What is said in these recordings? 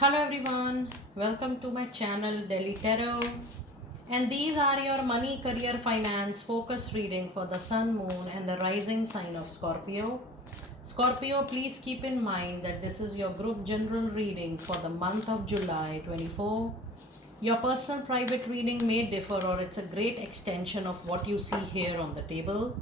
Hello everyone, welcome to my channel Delhi Tarot, and these are your money, career, finance focus reading for the sun, moon and the rising sign of Scorpio. Scorpio, please keep in mind that this is your group general reading for the month of July 24. Your personal private reading may differ, or it's a great extension of what you see here on the table.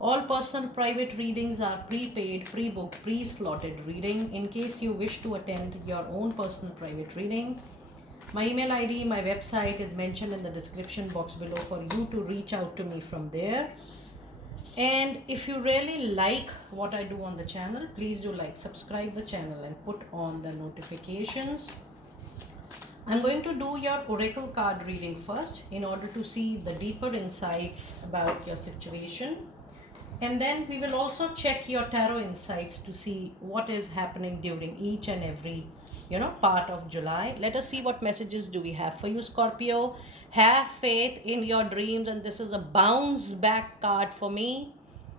All personal private readings are prepaid, pre-booked, pre-slotted reading. In case you wish to attend your own personal private reading, my email ID, my website is mentioned in the description box below for you to reach out to me from there. And if you really like what I do on the channel, please do like, subscribe the channel and put on the notifications. I'm going to do your oracle card reading first in order to see the deeper insights about your situation. And then we will also check your tarot insights to see what is happening during each and every, part of July. Let us see what messages do we have for you, Scorpio. Have faith in your dreams, and this is a bounce back card for me.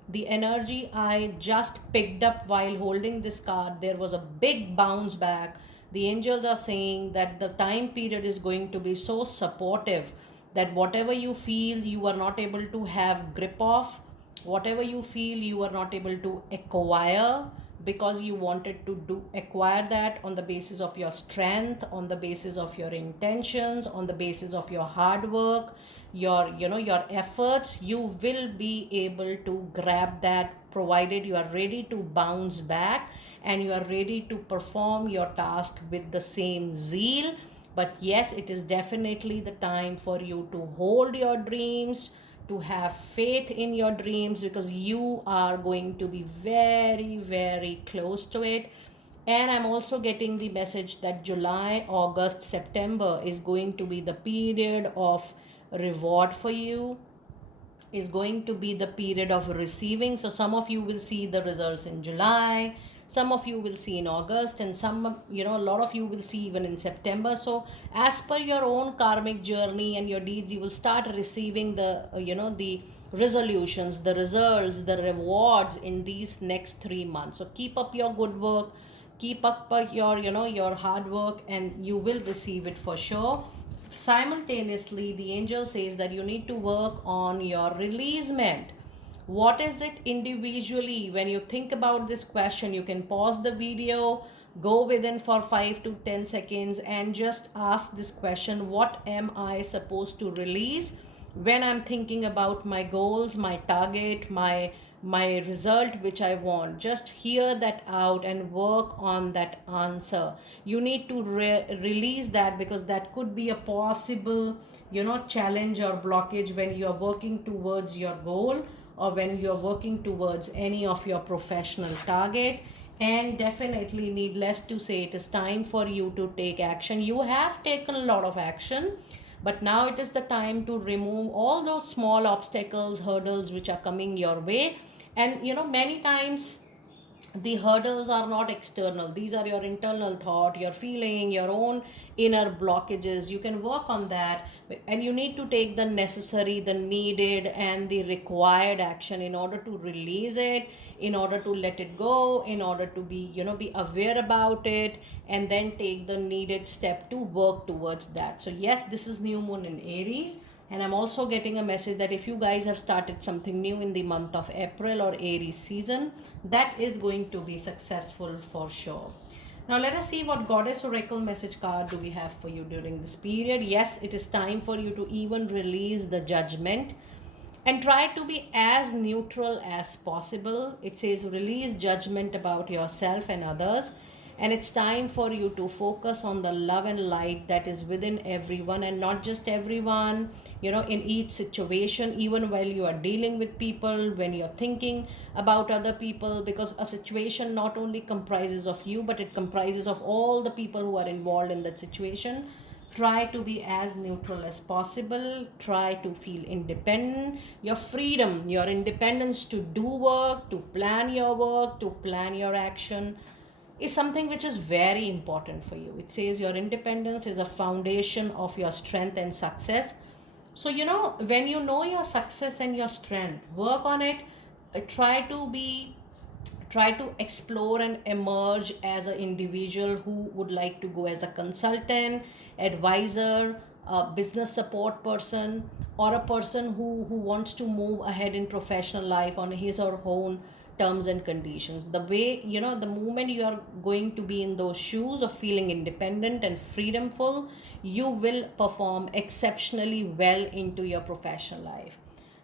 The energy I just picked up while holding this card, there was a big bounce back. The angels are saying that the time period is going to be so supportive that whatever you feel you are not able to have grip of, whatever you feel you are not able to acquire because you wanted to do acquire that on the basis of your strength, on the basis of your intentions, on the basis of your hard work, your efforts, you will be able to grab that provided you are ready to bounce back and you are ready to perform your task with the same zeal. But yes, it is definitely the time for you to hold your dreams, to have faith in your dreams, because you are going to be very, very close to it. And I'm also getting the message that July, August, September is going to be the period of reward for you, is going to be the period of receiving. So some of you will see the results in July, some of you will see in August, and some, a lot of you will see even in September. So as per your own karmic journey and your deeds, you will start receiving the, the resolutions, the results, the rewards in these next 3 months. So keep up your good work, keep up your, your hard work, and you will receive it for sure. Simultaneously, the angel says that you need to work on your releasement. What is it individually? When you think about this question, you can pause the video, go within for 5 to 10 seconds and just ask this question: what am I supposed to release when I'm thinking about my goals, my target, my result which I want? Just hear that out and work on that answer. You need to release that, because that could be a possible, challenge or blockage when you are working towards your goal, or when you are working towards any of your professional target. And definitely, needless to say, it is time for you to take action. You have taken a lot of action, but now it is the time to remove all those small obstacles, hurdles which are coming your way. And many times the hurdles are not external, these are your internal thought, your feeling, your own inner blockages. You can work on that, and you need to take the necessary, the needed and the required action in order to release it, in order to let it go, in order to be, be aware about it, and then take the needed step to work towards that. So yes, this is new moon in Aries. And I'm also getting a message that if you guys have started something new in the month of April or Aries season, that is going to be successful for sure. Now let us see what Goddess Oracle message card do we have for you during this period. Yes, it is time for you to even release the judgment and try to be as neutral as possible. It says release judgment about yourself and others. And it's time for you to focus on the love and light that is within everyone, and not just everyone, in each situation, even while you are dealing with people, when you're thinking about other people, because a situation not only comprises of you, but it comprises of all the people who are involved in that situation. Try to be as neutral as possible. Try to feel independent. Your freedom, your independence to do work, to plan your work, to plan your action, is something which is very important for you. It says your independence is a foundation of your strength and success. So, when you know your success and your strength, work on it. Try to be Try to explore and emerge as an individual who would like to go as a consultant, advisor, a business support person, or a person who wants to move ahead in professional life on his or her own terms and conditions. The way, the moment you are going to be in those shoes of feeling independent and freedomful, you will perform exceptionally well into your professional life.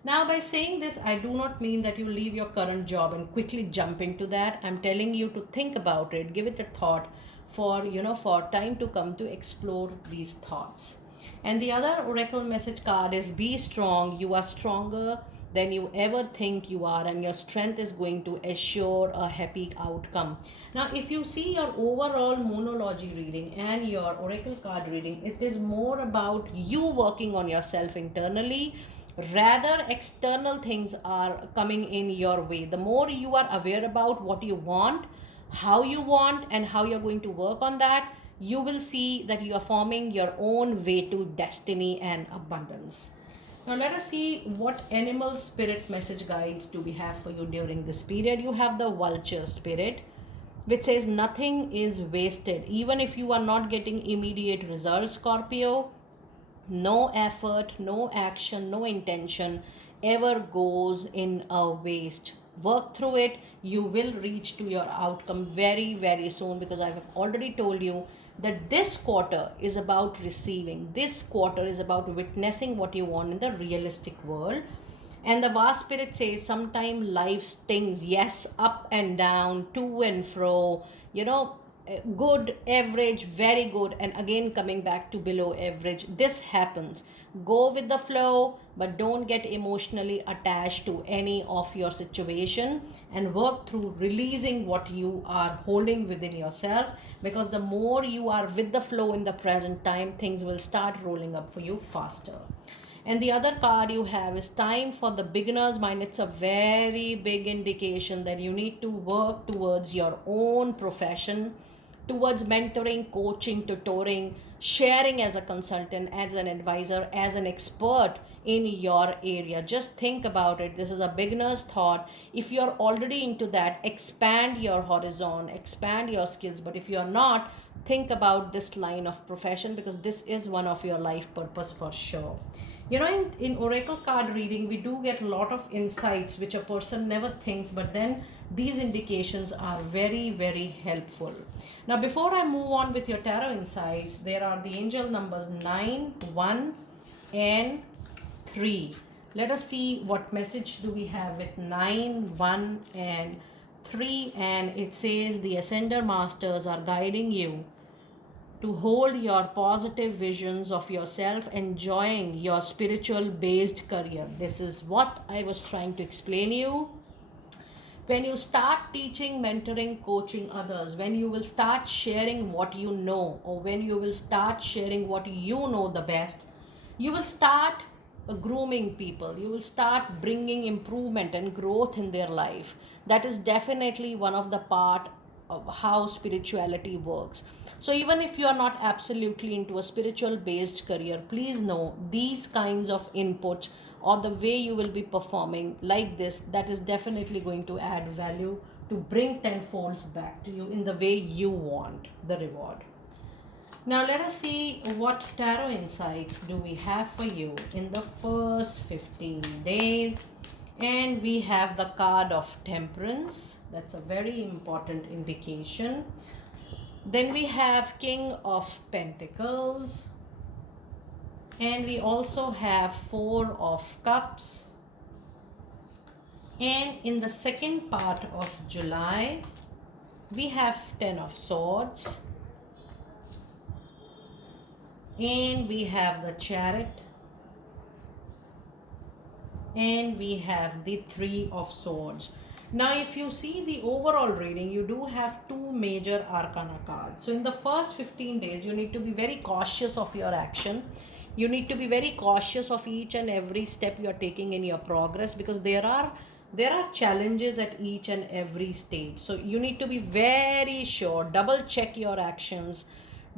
Now, by saying this, I do not mean that you leave your current job and quickly jump into that. I'm telling you to think about it, give it a thought for time to come to explore these thoughts. And the other oracle message card is be strong. You are stronger than you ever think you are, and your strength is going to assure a happy outcome. Now, if you see your overall monology reading and your oracle card reading, it is more about you working on yourself internally, rather external things are coming in your way. The more you are aware about what you want, how you want, and how you're going to work on that, you will see that you are forming your own way to destiny and abundance. Now let us see what animal spirit message guides do we have for you during this period. You have the vulture spirit, which says nothing is wasted. Even if you are not getting immediate results, Scorpio, no effort, no action, no intention ever goes in a waste. Work through it. You will reach to your outcome very, very soon, because I have already told you that this quarter is about receiving. This quarter is about witnessing what you want in the realistic world. And the vast spirit says sometimes life stings, yes, up and down, to and fro, good, average, very good, and again coming back to below average. This happens. Go with the flow, but don't get emotionally attached to any of your situation, and work through releasing what you are holding within yourself, because the more you are with the flow in the present time, things will start rolling up for you faster. And the other card you have is time for the beginner's mind. It's a very big indication that you need to work towards your own profession, towards mentoring, coaching, tutoring, sharing as a consultant, as an advisor, as an expert in your area. Just think about it. This is a beginner's thought. If you're already into that, expand your horizon, expand your skills. But if you're not, think about this line of profession, because this is one of your life purpose for sure. In oracle card reading, we do get a lot of insights which a person never thinks, but then these indications are very, very helpful. Now, before I move on with your tarot insights, there are the angel numbers 9, 1, and 3. Let us see what message do we have with 9, 1, and 3. And it says the Ascender Masters are guiding you to hold your positive visions of yourself, enjoying your spiritual based career. This is what I was trying to explain you. When you start teaching, mentoring, coaching others, when you will start sharing what you know, or when you will start sharing what you know the best, you will start grooming people. You will start bringing improvement and growth in their life. That is definitely one of the part of how spirituality works. So even if you are not absolutely into a spiritual based career, please know these kinds of inputs, or the way you will be performing like this, that is definitely going to add value to bring tenfolds back to you in the way you want the reward. Now let us see what tarot insights do we have for you in the first 15 days. And we have the card of Temperance. That's a very important indication. Then we have King of Pentacles. And we also have 4 of Cups. And in the second part of July, we have 10 of Swords. And we have the Chariot. And we have the 3 of Swords. Now, if you see the overall reading, you do have 2 major arcana cards. So in the first 15 days, you need to be very cautious of your action. You need to be very cautious of each and every step you are taking in your progress, because there are challenges at each and every stage. So you need to be very sure, double check your actions,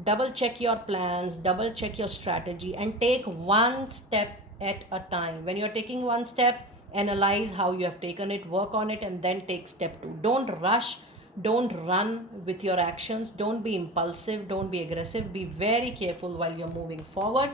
double check your plans, double check your strategy, and take one step at a time. When you're taking one step, analyze how you have taken it, work on it, and then take step 2. Don't rush, don't run with your actions, don't be impulsive, don't be aggressive, be very careful while you're moving forward.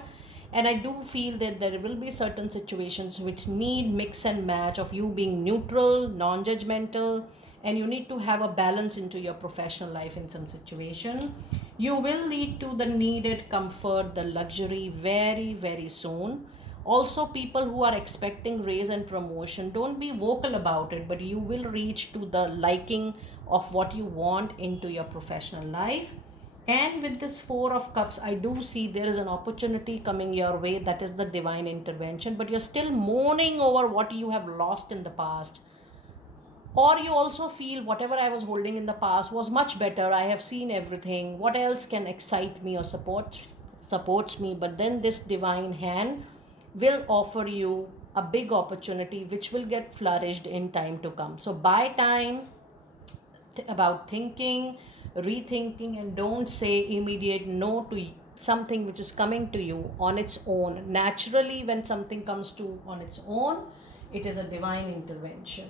And I do feel that there will be certain situations which need mix and match of you being neutral, non-judgmental, and you need to have a balance into your professional life in some situation. You will lead to the needed comfort, the luxury very, very soon. Also, people who are expecting raise and promotion, don't be vocal about it, but you will reach to the liking of what you want into your professional life. And with this Four of Cups, I do see there is an opportunity coming your way, that is the divine intervention, but you're still mourning over what you have lost in the past. Or you also feel whatever I was holding in the past was much better. I have seen everything. What else can excite me or supports me? But then this divine hand will offer you a big opportunity which will get flourished in time to come. So buy time about thinking, rethinking, and don't say immediate no to something which is coming to you on its own. Naturally, when something comes to on its own, it is a divine intervention.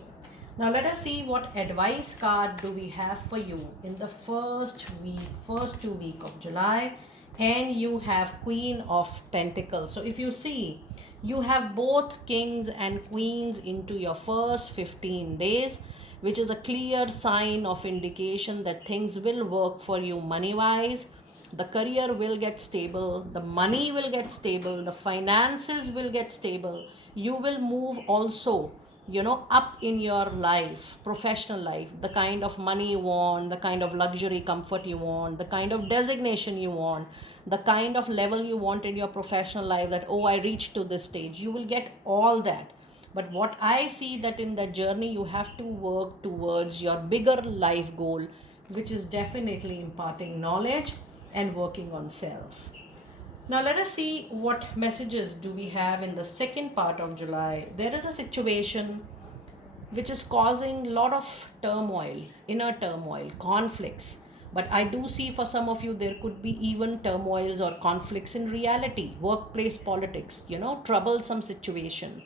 Now let us see what advice card do we have for you in the first 2 week of July. And you have Queen of Pentacles. So if you see, you have both kings and queens into your first 15 days, which is a clear sign of indication that things will work for you money wise. The career will get stable, the money will get stable, the finances will get stable. You will move also, up in your life, professional life, the kind of money you want, the kind of luxury comfort you want, the kind of designation you want, the kind of level you want in your professional life, that oh, I reached to this stage, you will get all that. But what I see, that in the journey you have to work towards your bigger life goal, which is definitely imparting knowledge and working on self. Now let us see what messages do we have in the second part of July. There is a situation which is causing a lot of turmoil, inner turmoil, conflicts. But I do see for some of you there could be even turmoils or conflicts in reality, workplace politics, troublesome situation.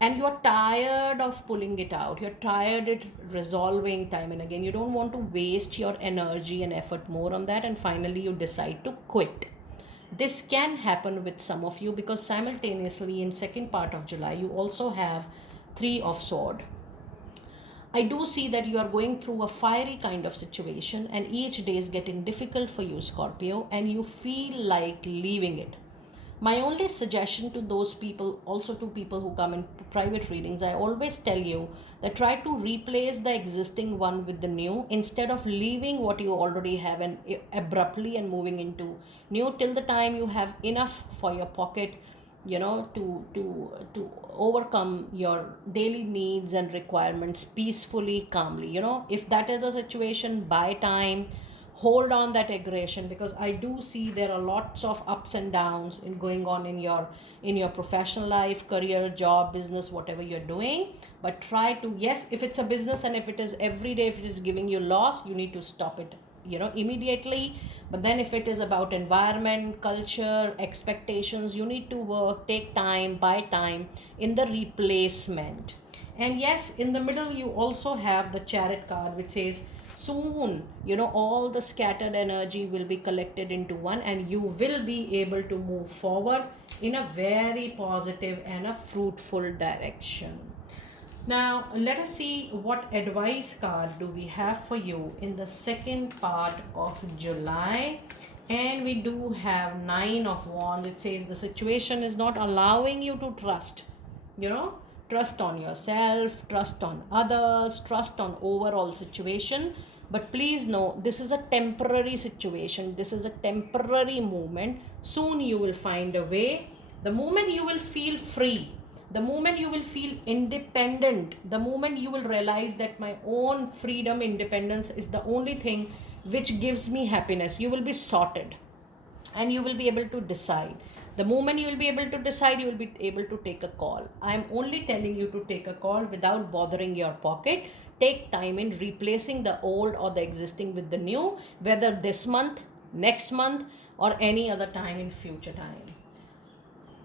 And you're tired of pulling it out. You're tired of resolving time and again. You don't want to waste your energy and effort more on that. And finally, you decide to quit. This can happen with some of you because simultaneously in second part of July, you also have Three of Sword. I do see that you are going through a fiery kind of situation and each day is getting difficult for you, Scorpio, and you feel like leaving it. My only suggestion to those people, also to people who come in private readings, I always tell you that try to replace the existing one with the new instead of leaving what you already have and abruptly and moving into new, till the time you have enough for your pocket, to overcome your daily needs and requirements peacefully, calmly. If that is the situation, buy time, hold on that aggression, because I do see there are lots of ups and downs in going on in your professional life, career, job, business, whatever you're doing. But try to, yes, if it's a business and if it is every day, if it is giving you loss, you need to stop it immediately. But then if it is about environment, culture, expectations, you need to work, take time, buy time in the replacement. And yes, in the middle you also have the Chariot card, which says soon, all the scattered energy will be collected into one and you will be able to move forward in a very positive and a fruitful direction. Now, let us see what advice card do we have for you in the second part of July. And we do have Nine of Wands. It says the situation is not allowing you to trust, trust on yourself, trust on others, trust on overall situation. But please know, this is a temporary situation. This is a temporary movement. Soon you will find a way. The moment you will feel free, the moment you will feel independent, the moment you will realize that my own freedom, independence is the only thing which gives me happiness, you will be sorted and you will be able to decide. The moment you will be able to decide, you will be able to take a call. I am only telling you to take a call without bothering your pocket. Take time in replacing the old or the existing with the new, whether this month, next month, or any other time in future time.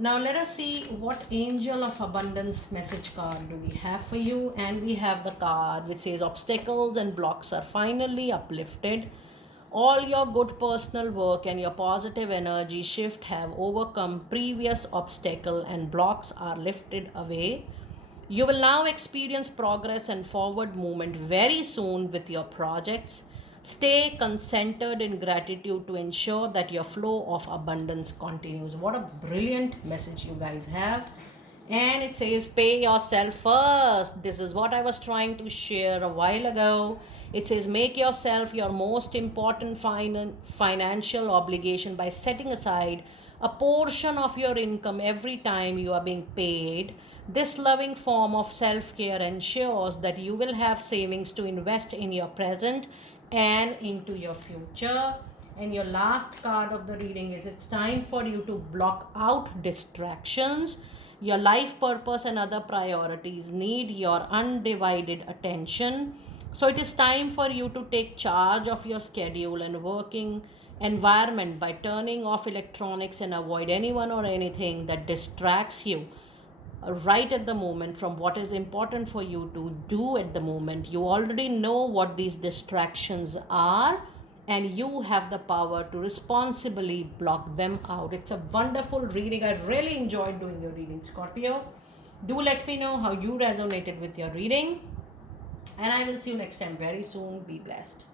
Now let us see what angel of abundance message card do we have for you. And we have the card which says obstacles and blocks are finally uplifted. All your good personal work and your positive energy shift have overcome previous obstacle and blocks are lifted away. You will now experience progress and forward movement very soon with your projects. Stay concentrated in gratitude to ensure that your flow of abundance continues. What a brilliant message you guys have. And it says, pay yourself first. This is what I was trying to share a while ago. It says, make yourself your most important financial obligation by setting aside a portion of your income every time you are being paid. This loving form of self care ensures that you will have savings to invest in your present and into your future. And your last card of the reading is, it's time for you to block out distractions. Your life purpose and other priorities need your undivided attention. So it is time for you to take charge of your schedule and working environment by turning off electronics and avoid anyone or anything that distracts you right at the moment from what is important for you to do at the moment. You already know what these distractions are, and you have the power to responsibly block them out. It's a wonderful reading. I really enjoyed doing your reading, Scorpio. Do let me know how you resonated with your reading, and I will see you next time very soon. Be blessed.